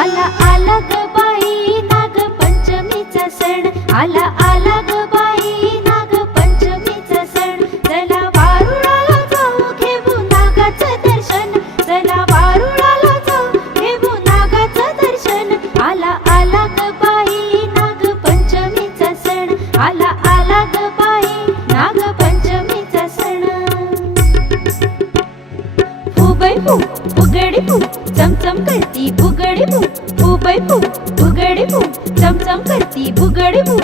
आला आला ग बाई नाग पंचमीचा सण. आला आला ग बाई नाग पंचमीचा सण. चला वारुळाला जाऊ घेऊ नागाचं दर्शन. चला वारुळाला जाऊ घेऊ नागाचं दर्शन. आला आला ग बाई नाग पंचमीचा सण. आला आला ग ಪು ಚಮ್ ಚಮ್ ಕರ್ತಿ ಬುಗಡಿಪು ಪು ಬೈ ಪು ಬುಗಡಿಪು ಚಮ್ ಚಮ್ ಕರ್ತಿ ಬುಗಡಿಪು